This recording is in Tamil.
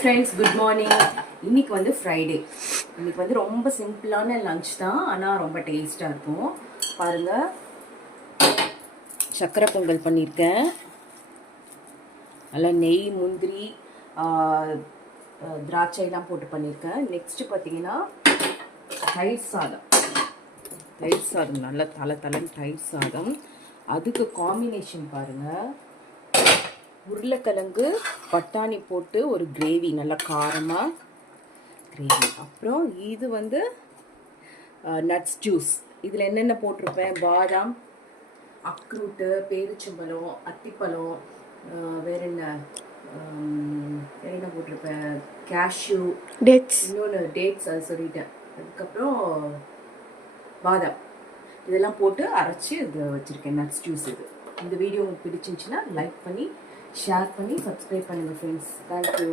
Friends good morning. இன்னைக்கு வந்து ஃப்ரைடே. இன்னைக்கு வந்து ரொம்ப சிம்பிளான லஞ்ச் தான், ஆனால் ரொம்ப டேஸ்ட்டாக இருக்கும். பாருங்கள், சர்க்கரை பொங்கல் பண்ணியிருக்கேன். நல்லா நெய், முந்திரி, திராட்சைலாம் போட்டு பண்ணியிருக்கேன். நெக்ஸ்ட்டு பார்த்தீங்கன்னா தயிர் சாதம். நல்லா தலைன்னு தயிர் சாதம். அதுக்கு காம்பினேஷன் பாருங்கள், உருளைக்கிழங்கு பட்டாணி போட்டு ஒரு கிரேவி, நல்லா காரமாக கிரேவி. அப்புறம் இது வந்து நட்ஸ் ஜூஸ். இதில் என்னென்ன போட்டிருப்பேன், பாதாம், அக்ரூட்டு, பேரிச்சம்பழம், அத்திப்பழம், வேற என்ன போட்டிருப்பேன், கேஷ்யூ, டேட்ஸ், இன்னொன்று டேட்ஸ், அது சொல்லிட்டேன். அதுக்கப்புறம் பாதாம், இதெல்லாம் போட்டு அரைச்சி இது வச்சுருக்கேன், நட்ஸ் ஜூஸ். இந்த வீடியோ உங்களுக்கு பிடிச்சிருந்துச்சுன்னா லைக் பண்ணி, ஷேர் பண்ணி, சப்ஸ்கிரைப் பண்ணுங்கள் ஃப்ரெண்ட்ஸ். தேங்க்யூ.